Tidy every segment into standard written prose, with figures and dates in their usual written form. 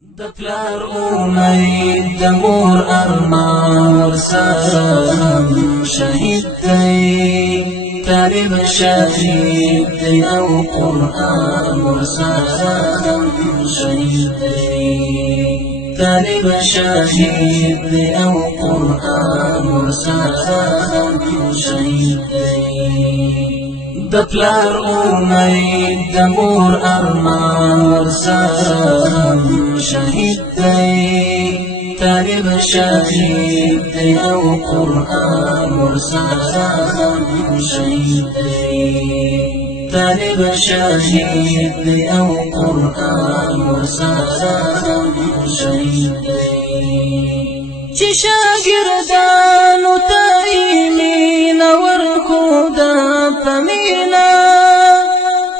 د پلار امید د مور ارمان ورسره شهید دی طالب شهید دی او قرآن ورسره شهید دی طالب شهید دی او قرآن ورسره شهید دی د پلار امید د مور ارمان ورسره شهید دی طالب شهید دی او قرآن ورسره شهید دی طالب شهید دی او قرآن ورسره شهید دی چې شاګردانو ته مینه ورکوده په مینه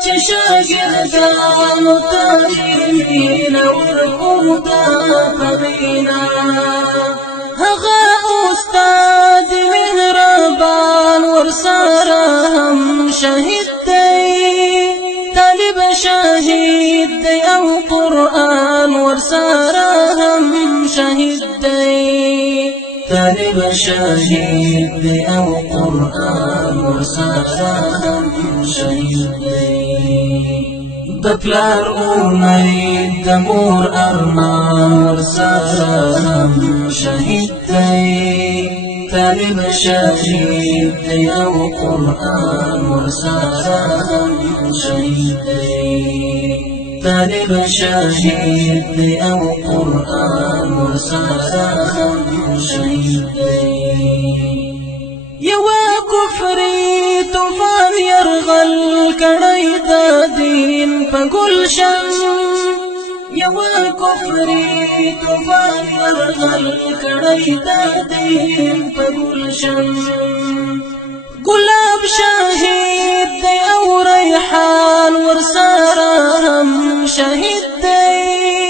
چې شاګردانو ته مینه ورکوده په مینه هغه استاد مهربان ورسره هم شهید دی طالب شهید دی او قرآن ورسره هم شهید دی طالب شهید دی او قرآن ورسره شهید دی د پلار امید د مور ارمان ورسره شهید دی طالب شهید دی او قرآن ورسره شهید دی طالب شهید دی او قرآن ورسره شهید دی یوا کفری طوفان یرغل کړی د دین په ګلشن یوا کفری طوفان یرغل کړی د دین په ګلشن گلاب شهید دی او ریحان ورسره هم شهید دی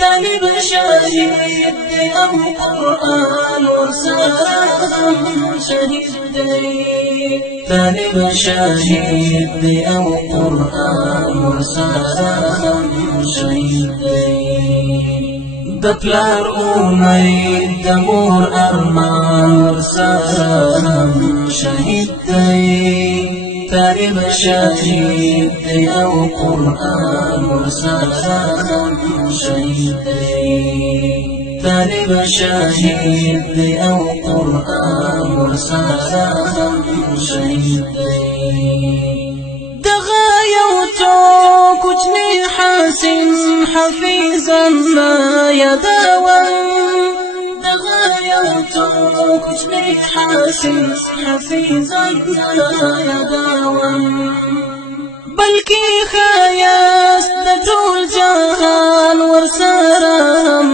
طالب شهید دی او قرآن ورسره هم شهید دی طالب شهید دی او قرآن ورسره هم شهید دی د پلار امید د مور ارمان ورسره شهید دی طالب شهید دی او قرآن ورسره شهید دی طالب شهید دی او قرآن ورسره شهید دی دغه یو څو کوچنی حسین حفیظا ما یداوم دغه یو څو کوچنی حسین حفیظا ما یداوم بلکی خیاست د ټول جهان ورسره هم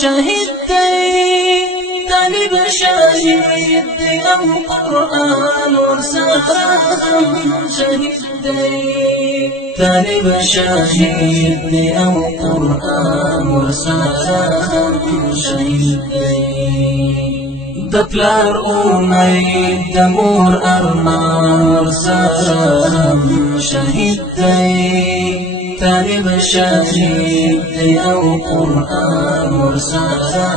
شهید دی طالب شهید دی او قرآن ورسره هم شهید دی طالب شهید دی او قرآن ورسره هم شهید دی د پلار امید د مور ارمان ورسره شهید دی طالب شهید دی او قرآن ورسره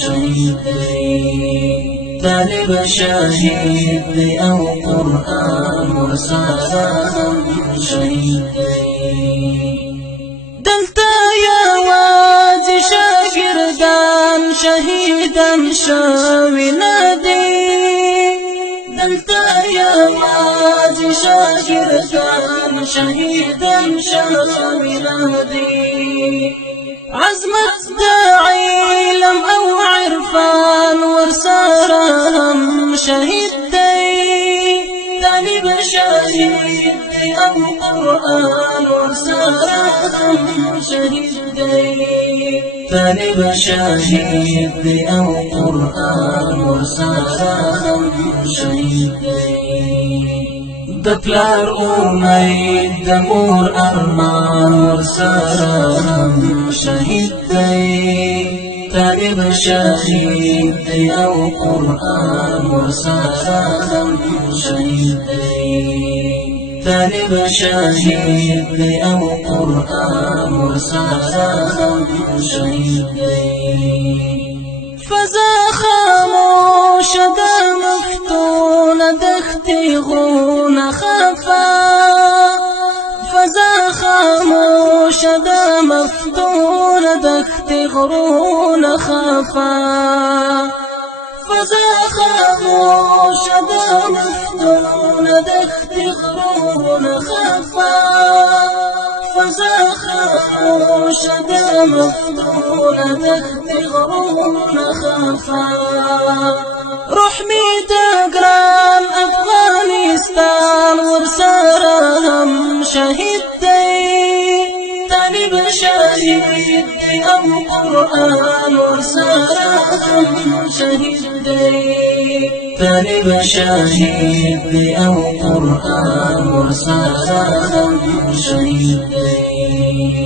شهید دی طالب شهید دی او قرآن ورسره شهید دی دلته یوازې شاګردان شهیدان شوي نه دي دلته یوازې شاګردان شهیدان شوي نه دي عظمت د علم او عرفان ورسره هم شهید دی طالب شهید دی او قرآن ورسره هم شهید دی طالب شهید دی او قرآن ورسره هم شهید دی د پلار امید د مور ارمان ورسره شهید دی طالب شهید دی او قرآن ورسره شهید دی طالب شهيد دی او قرآن ورسره شهيد دی فضا خاموش دا مفتون دختی غرون خفا فضا خاموش دا مفتون دختی غرون خفا فضا خاموش دا مفتون دختی غرون خفا فضا خاموش دا مفتون دختی غرون خفا روح می دا گران افغانستان ورسره هم شهید دی طالب شهید دی او قرآن ورسره هم شهید دی طالب شهید دی او قرآن ورسره هم شهید دی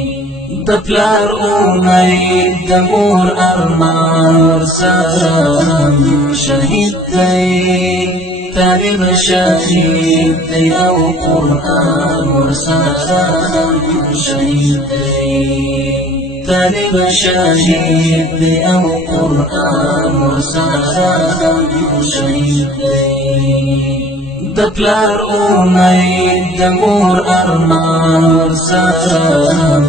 د پلار امید د مور ارمان ورسره هم شهید دی طالب شهید دی او قرآن ورسره هم شهید دی طالب شهید دی او قرآن ورسره هم شهید دی د پلار امید د مور ارمان ورسره هم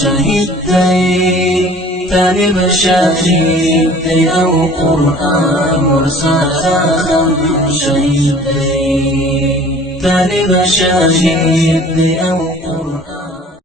شهید دی طالب شهید دی او قرآن ورسره هم شهید دی طالب شهید دی او